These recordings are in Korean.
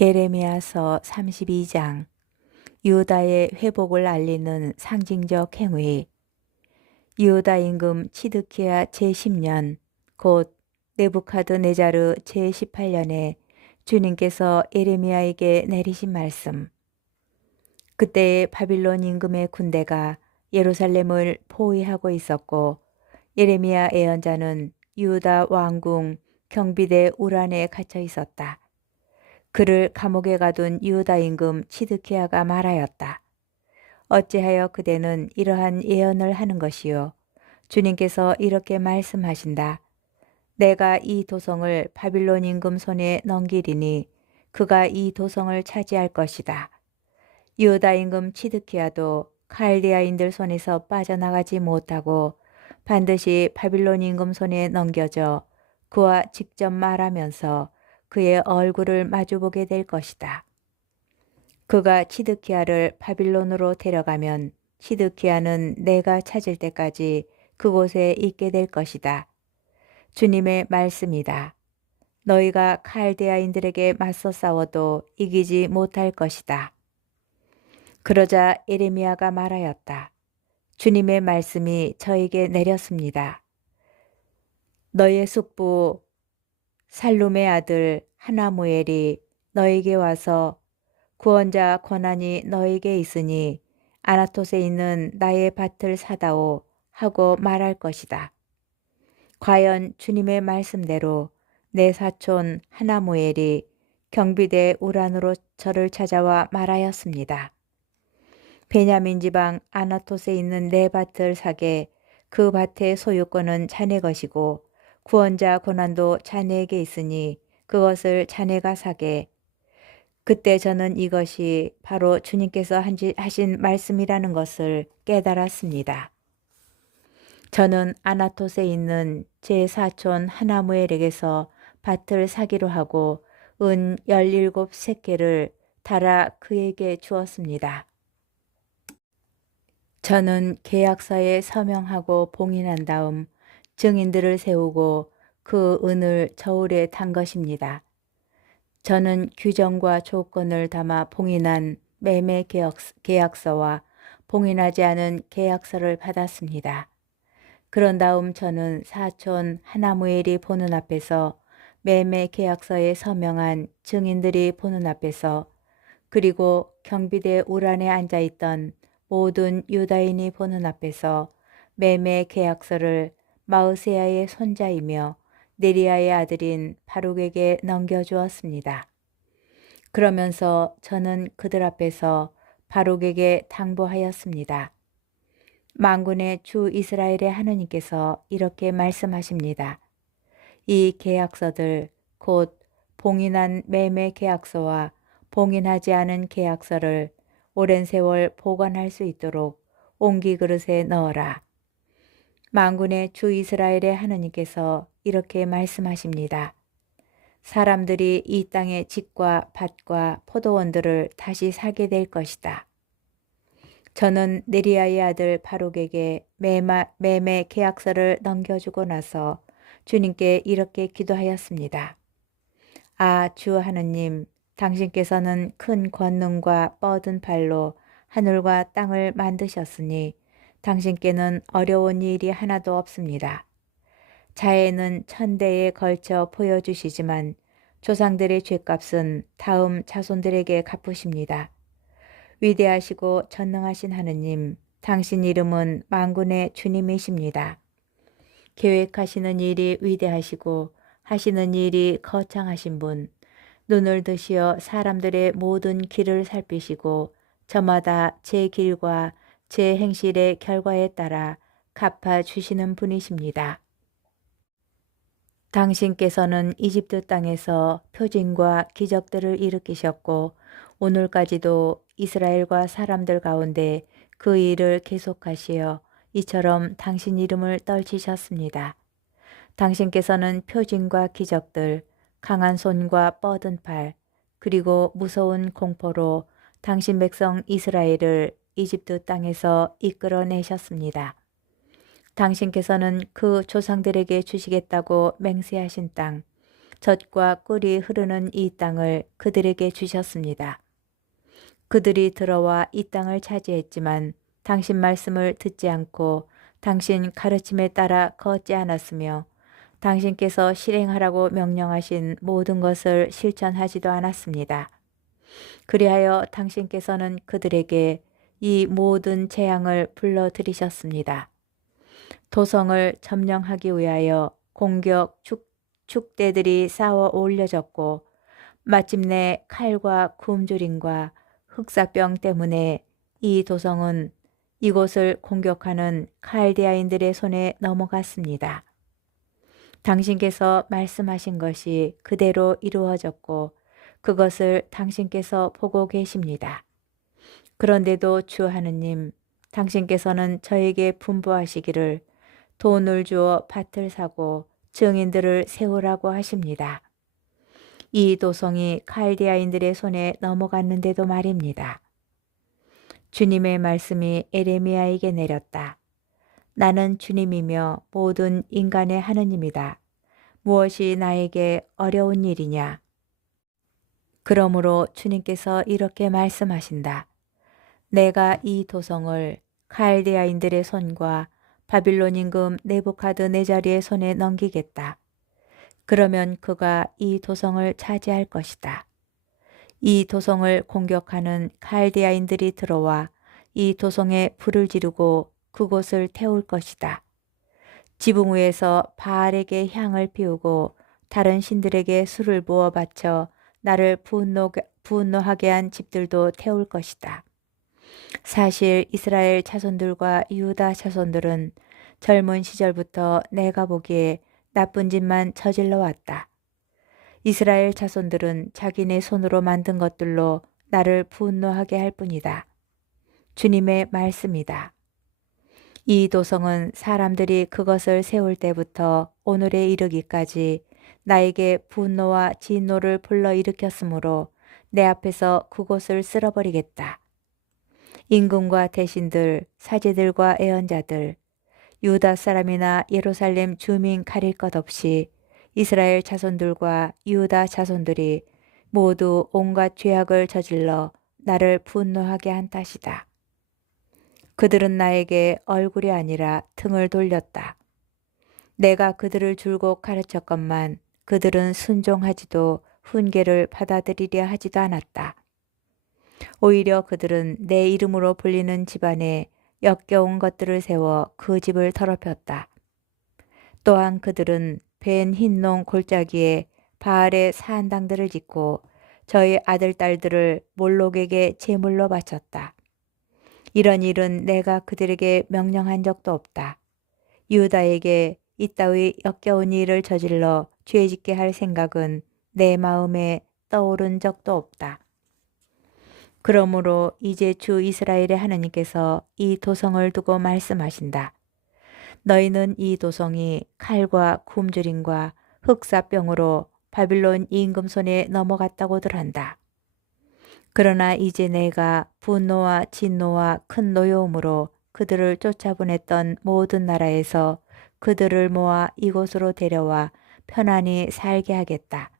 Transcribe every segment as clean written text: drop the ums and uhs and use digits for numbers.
예레미야서 32장. 유다의 회복을 알리는 상징적 행위. 유다 임금 치드키야 제10년 곧 느부갓네자르 제18년에 주님께서 예레미야에게 내리신 말씀. 그때에 바빌론 임금의 군대가 예루살렘을 포위하고 있었고 예레미야 예언자는 유다 왕궁 경비대 우란에 갇혀 있었다. 그를 감옥에 가둔 유다 임금 치드키야가 말하였다. 어찌하여 그대는 이러한 예언을 하는 것이요? 주님께서 이렇게 말씀하신다. 내가 이 도성을 바빌론 임금 손에 넘기리니 그가 이 도성을 차지할 것이다. 유다 임금 치드키야도 칼디아인들 손에서 빠져나가지 못하고 반드시 바빌론 임금 손에 넘겨져 그와 직접 말하면서 그의 얼굴을 마주보게 될 것이다. 그가 치드키야를 바빌론으로 데려가면 치드키야는 내가 찾을 때까지 그곳에 있게 될 것이다. 주님의 말씀이다. 너희가 칼데아인들에게 맞서 싸워도 이기지 못할 것이다. 그러자 예레미야가 말하였다. 주님의 말씀이 저에게 내렸습니다. 너의 숙부 살룸의 아들 하나무엘이 너에게 와서 구원자 권한이 너에게 있으니 아나톳에 있는 나의 밭을 사다오 하고 말할 것이다. 과연 주님의 말씀대로 내 사촌 하나무엘이 경비대 우란으로 저를 찾아와 말하였습니다. 베냐민 지방 아나톳에 있는 내 밭을 사게 그 밭의 소유권은 자네 것이고 구원자 권한도 자네에게 있으니 그것을 자네가 사게. 그때 저는 이것이 바로 주님께서 하신 말씀이라는 것을 깨달았습니다. 저는 아나톳에 있는 제 사촌 하나무엘에게서 밭을 사기로 하고 은 17세겔을 달아 그에게 주었습니다. 저는 계약서에 서명하고 봉인한 다음 증인들을 세우고 그 은을 저울에 탄 것입니다. 저는 규정과 조건을 담아 봉인한 매매 계약서와 봉인하지 않은 계약서를 받았습니다. 그런 다음 저는 사촌 하나무엘이 보는 앞에서 매매 계약서에 서명한 증인들이 보는 앞에서 그리고 경비대 우란에 앉아있던 모든 유다인이 보는 앞에서 매매 계약서를 마으세야의 손자이며 네리야의 아들인 바룩에게 넘겨주었습니다. 그러면서 저는 그들 앞에서 바룩에게 당부하였습니다. 만군의 주 이스라엘의 하느님께서 이렇게 말씀하십니다. 이 계약서들 곧 봉인한 매매 계약서와 봉인하지 않은 계약서를 오랜 세월 보관할 수 있도록 옹기 그릇에 넣어라. 만군의 주 이스라엘의 하느님께서 이렇게 말씀하십니다. 사람들이 이 땅의 집과 밭과 포도원들을 다시 사게 될 것이다. 저는 네리야의 아들 바룩에게 매매 계약서를 넘겨주고 나서 주님께 이렇게 기도하였습니다. 아, 주 하느님, 당신께서는 큰 권능과 뻗은 팔로 하늘과 땅을 만드셨으니 당신께는 어려운 일이 하나도 없습니다. 자해는 천대에 걸쳐 보여주시지만 조상들의 죗값은 다음 자손들에게 갚으십니다. 위대하시고 전능하신 하느님, 당신 이름은 만군의 주님이십니다. 계획하시는 일이 위대하시고 하시는 일이 거창하신 분, 눈을 드시어 사람들의 모든 길을 살피시고 저마다 제 길과 제 행실의 결과에 따라 갚아주시는 분이십니다. 당신께서는 이집트 땅에서 표징과 기적들을 일으키셨고 오늘까지도 이스라엘과 사람들 가운데 그 일을 계속하시어 이처럼 당신 이름을 떨치셨습니다. 당신께서는 표징과 기적들, 강한 손과 뻗은 팔, 그리고 무서운 공포로 당신 백성 이스라엘을 이집트 땅에서 이끌어내셨습니다. 당신께서는 그 조상들에게 주시겠다고 맹세하신 땅, 젖과 꿀이 흐르는 이 땅을 그들에게 주셨습니다. 그들이 들어와 이 땅을 차지했지만 당신 말씀을 듣지 않고 당신 가르침에 따라 걷지 않았으며 당신께서 실행하라고 명령하신 모든 것을 실천하지도 않았습니다. 그리하여 당신께서는 그들에게 이 모든 재앙을 불러들이셨습니다. 도성을 점령하기 위하여 공격 축대들이 쌓아 올려졌고 마침내 칼과 굶주림과 흑사병 때문에 이 도성은 이곳을 공격하는 칼디아인들의 손에 넘어갔습니다. 당신께서 말씀하신 것이 그대로 이루어졌고 그것을 당신께서 보고 계십니다. 그런데도 주 하느님, 당신께서는 저에게 분부하시기를 돈을 주어 밭을 사고 증인들을 세우라고 하십니다. 이 도성이 칼디아인들의 손에 넘어갔는데도 말입니다. 주님의 말씀이 에레미야에게 내렸다. 나는 주님이며 모든 인간의 하느님이다. 무엇이 나에게 어려운 일이냐? 그러므로 주님께서 이렇게 말씀하신다. 내가 이 도성을 칼디아인들의 손과 바빌론 임금 네부카드네자리의 손에 넘기겠다. 그러면 그가 이 도성을 차지할 것이다. 이 도성을 공격하는 칼디아인들이 들어와 이 도성에 불을 지르고 그곳을 태울 것이다. 지붕 위에서 바알에게 향을 피우고 다른 신들에게 술을 부어 바쳐 나를 분노하게 한 집들도 태울 것이다. 사실 이스라엘 자손들과 유다 자손들은 젊은 시절부터 내가 보기에 나쁜 짓만 저질러 왔다. 이스라엘 자손들은 자기네 손으로 만든 것들로 나를 분노하게 할 뿐이다. 주님의 말씀이다. 이 도성은 사람들이 그것을 세울 때부터 오늘에 이르기까지 나에게 분노와 진노를 불러일으켰으므로 내 앞에서 그곳을 쓸어버리겠다. 임금과 대신들, 사제들과 애언자들, 유다 사람이나 예루살렘 주민 가릴 것 없이 이스라엘 자손들과 유다 자손들이 모두 온갖 죄악을 저질러 나를 분노하게 한 탓이다. 그들은 나에게 얼굴이 아니라 등을 돌렸다. 내가 그들을 줄곧 가르쳤건만 그들은 순종하지도 훈계를 받아들이려 하지도 않았다. 오히려 그들은 내 이름으로 불리는 집안에 역겨운 것들을 세워 그 집을 더럽혔다. 또한 그들은 벤 흰농 골짜기에 바알의 사한당들을 짓고 저희 아들 딸들을 몰록에게 제물로 바쳤다. 이런 일은 내가 그들에게 명령한 적도 없다. 유다에게 이따위 역겨운 일을 저질러 죄짓게 할 생각은 내 마음에 떠오른 적도 없다. 그러므로 이제 주 이스라엘의 하나님께서 이 도성을 두고 말씀하신다. 너희는 이 도성이 칼과 굶주림과 흑사병으로 바빌론 임금 손에 넘어갔다고들 한다. 그러나 이제 내가 분노와 진노와 큰 노여움으로 그들을 쫓아보냈던 모든 나라에서 그들을 모아 이곳으로 데려와 편안히 살게 하겠다.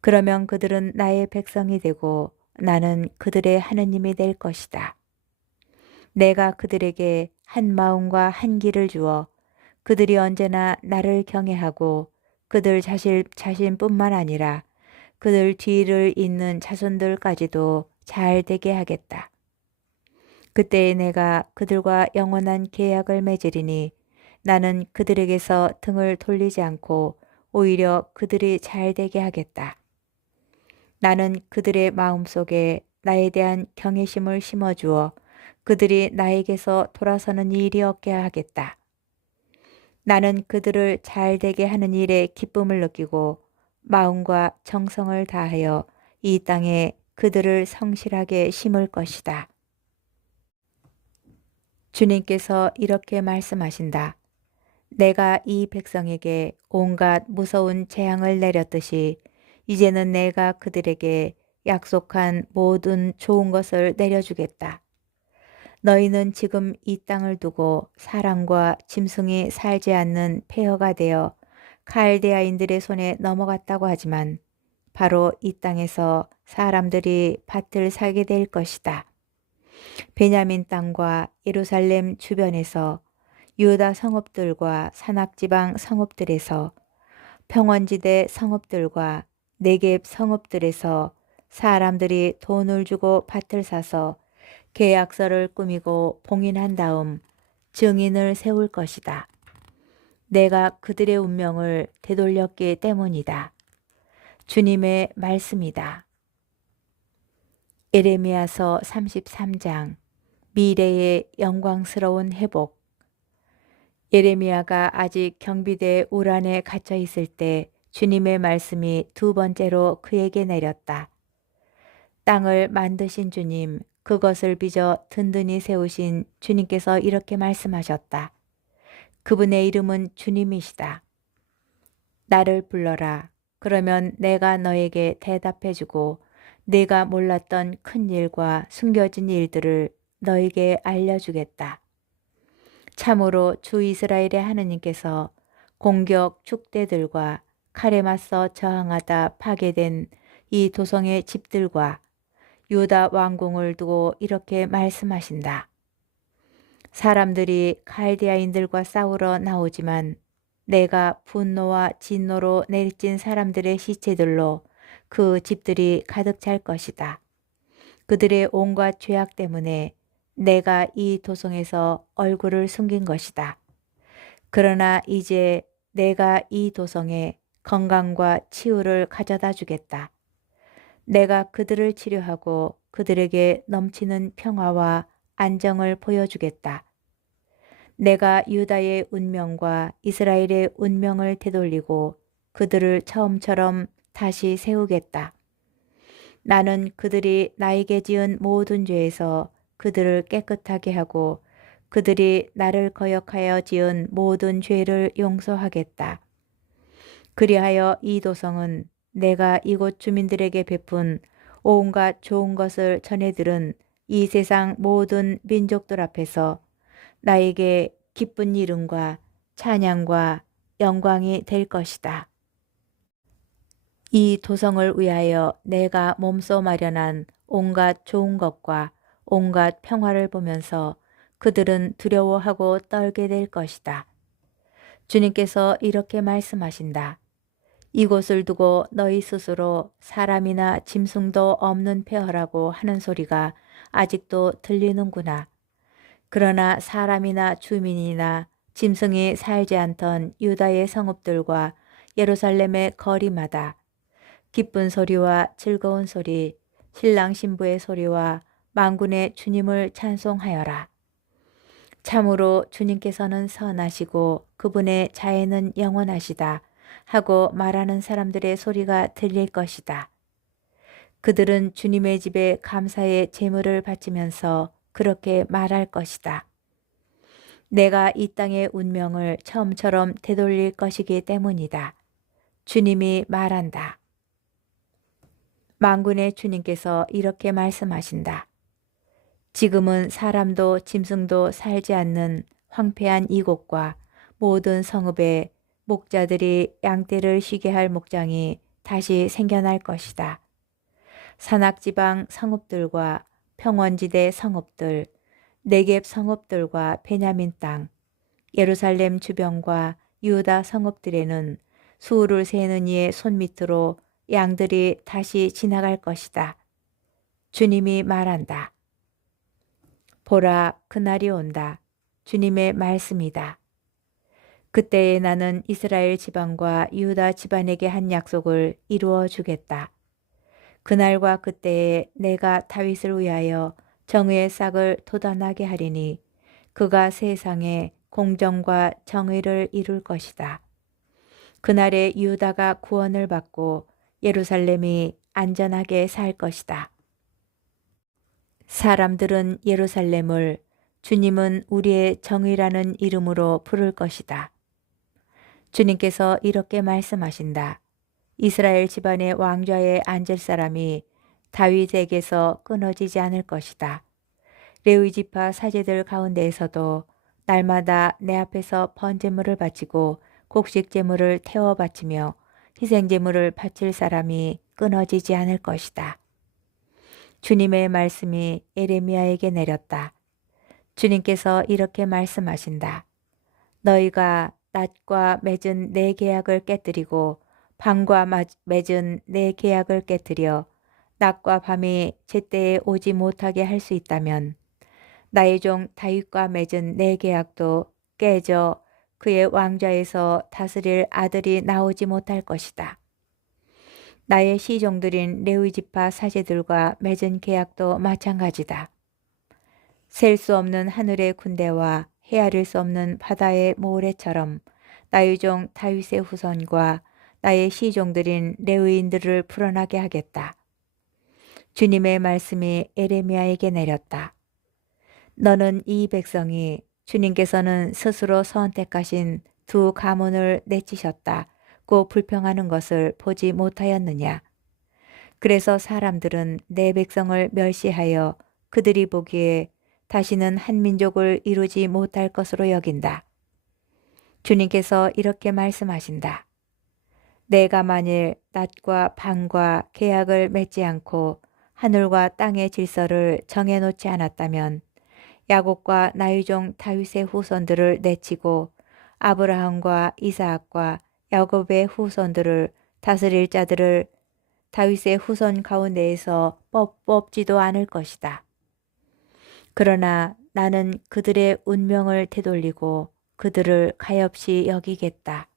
그러면 그들은 나의 백성이 되고 나는 그들의 하느님이 될 것이다. 내가 그들에게 한 마음과 한 길을 주어 그들이 언제나 나를 경외하고 그들 자신뿐만 아니라 그들 뒤를 잇는 자손들까지도 잘 되게 하겠다. 그때에 내가 그들과 영원한 계약을 맺으리니 나는 그들에게서 등을 돌리지 않고 오히려 그들이 잘 되게 하겠다. 나는 그들의 마음속에 나에 대한 경외심을 심어주어 그들이 나에게서 돌아서는 일이 없게 하겠다. 나는 그들을 잘 되게 하는 일에 기쁨을 느끼고 마음과 정성을 다하여 이 땅에 그들을 성실하게 심을 것이다. 주님께서 이렇게 말씀하신다. 내가 이 백성에게 온갖 무서운 재앙을 내렸듯이 이제는 내가 그들에게 약속한 모든 좋은 것을 내려주겠다. 너희는 지금 이 땅을 두고 사람과 짐승이 살지 않는 폐허가 되어 칼데아인들의 손에 넘어갔다고 하지만 바로 이 땅에서 사람들이 밭을 사게 될 것이다. 베냐민 땅과 예루살렘 주변에서 유다 성읍들과 산악지방 성읍들에서 평원지대 성읍들과 네겝 성읍들에서 사람들이 돈을 주고 밭을 사서 계약서를 꾸미고 봉인한 다음 증인을 세울 것이다. 내가 그들의 운명을 되돌렸기 때문이다. 주님의 말씀이다. 예레미야서 33장 미래의 영광스러운 회복. 예레미야가 아직 경비대 울 안에 갇혀 있을 때 주님의 말씀이 두 번째로 그에게 내렸다. 땅을 만드신 주님, 그것을 빚어 든든히 세우신 주님께서 이렇게 말씀하셨다. 그분의 이름은 주님이시다. 나를 불러라. 그러면 내가 너에게 대답해주고 네가 몰랐던 큰 일과 숨겨진 일들을 너에게 알려주겠다. 참으로 주 이스라엘의 하느님께서 공격 축대들과 칼에 맞서 저항하다 파괴된 이 도성의 집들과 유다 왕궁을 두고 이렇게 말씀하신다. 사람들이 칼디아인들과 싸우러 나오지만 내가 분노와 진노로 내리친 사람들의 시체들로 그 집들이 가득 찰 것이다. 그들의 온갖 죄악 때문에 내가 이 도성에서 얼굴을 숨긴 것이다. 그러나 이제 내가 이 도성에 건강과 치유를 가져다 주겠다. 내가 그들을 치료하고 그들에게 넘치는 평화와 안정을 보여주겠다. 내가 유다의 운명과 이스라엘의 운명을 되돌리고 그들을 처음처럼 다시 세우겠다. 나는 그들이 나에게 지은 모든 죄에서 그들을 깨끗하게 하고 그들이 나를 거역하여 지은 모든 죄를 용서하겠다. 그리하여 이 도성은 내가 이곳 주민들에게 베푼 온갖 좋은 것을 전해들은 이 세상 모든 민족들 앞에서 나에게 기쁜 이름과 찬양과 영광이 될 것이다. 이 도성을 위하여 내가 몸소 마련한 온갖 좋은 것과 온갖 평화를 보면서 그들은 두려워하고 떨게 될 것이다. 주님께서 이렇게 말씀하신다. 이곳을 두고 너희 스스로 사람이나 짐승도 없는 폐허라고 하는 소리가 아직도 들리는구나. 그러나 사람이나 주민이나 짐승이 살지 않던 유다의 성읍들과 예루살렘의 거리마다 기쁜 소리와 즐거운 소리, 신랑 신부의 소리와 만군의 주님을 찬송하여라. 참으로 주님께서는 선하시고 그분의 자애는 영원하시다 하고 말하는 사람들의 소리가 들릴 것이다. 그들은 주님의 집에 감사의 제물을 바치면서 그렇게 말할 것이다. 내가 이 땅의 운명을 처음처럼 되돌릴 것이기 때문이다. 주님이 말한다. 만군의 주님께서 이렇게 말씀하신다. 지금은 사람도 짐승도 살지 않는 황폐한 이곳과 모든 성읍에 목자들이 양떼를 쉬게 할 목장이 다시 생겨날 것이다. 산악지방 성읍들과 평원지대 성읍들, 네겝 성읍들과 베냐민 땅, 예루살렘 주변과 유다 성읍들에는 수를 세는 이의 손밑으로 양들이 다시 지나갈 것이다. 주님이 말한다. 보라, 그날이 온다. 주님의 말씀이다. 그때에 나는 이스라엘 지방과 유다 집안에게 한 약속을 이루어 주겠다. 그날과 그때에 내가 다윗을 위하여 정의의 싹을 돋아나게 하리니 그가 세상에 공정과 정의를 이룰 것이다. 그날에 유다가 구원을 받고 예루살렘이 안전하게 살 것이다. 사람들은 예루살렘을 주님은 우리의 정의라는 이름으로 부를 것이다. 주님께서 이렇게 말씀하신다. 이스라엘 집안의 왕좌에 앉을 사람이 다윗에게서 끊어지지 않을 것이다. 레위 지파 사제들 가운데에서도 날마다 내 앞에서 번제물을 바치고 곡식 제물을 태워 바치며 희생 제물을 바칠 사람이 끊어지지 않을 것이다. 주님의 말씀이 에레미야에게 내렸다. 주님께서 이렇게 말씀하신다. 너희가 낮과 맺은 내 계약을 깨뜨리고 밤과 맺은 내 계약을 깨뜨려 낮과 밤이 제때에 오지 못하게 할 수 있다면 나의 종 다윗과 맺은 내 계약도 깨져 그의 왕좌에서 다스릴 아들이 나오지 못할 것이다. 나의 시종들인 레위 지파 사제들과 맺은 계약도 마찬가지다. 셀 수 없는 하늘의 군대와 헤아릴 수 없는 바다의 모래처럼 나의 종 다윗의 후손과 나의 시종들인 레위인들을 풀어나게 하겠다. 주님의 말씀이 에레미야에게 내렸다. 너는 이 백성이 주님께서는 스스로 선택하신 두 가문을 내치셨다고 불평하는 것을 보지 못하였느냐. 그래서 사람들은 내 백성을 멸시하여 그들이 보기에 다시는 한 민족을 이루지 못할 것으로 여긴다. 주님께서 이렇게 말씀하신다. 내가 만일 낮과 밤과 계약을 맺지 않고 하늘과 땅의 질서를 정해놓지 않았다면 야곱과 나의 종 다윗의 후손들을 내치고 아브라함과 이삭과 야곱의 후손들을 다스릴 자들을 다윗의 후손 가운데에서 뽑지도 않을 것이다. 그러나 나는 그들의 운명을 되돌리고 그들을 가엾이 여기겠다.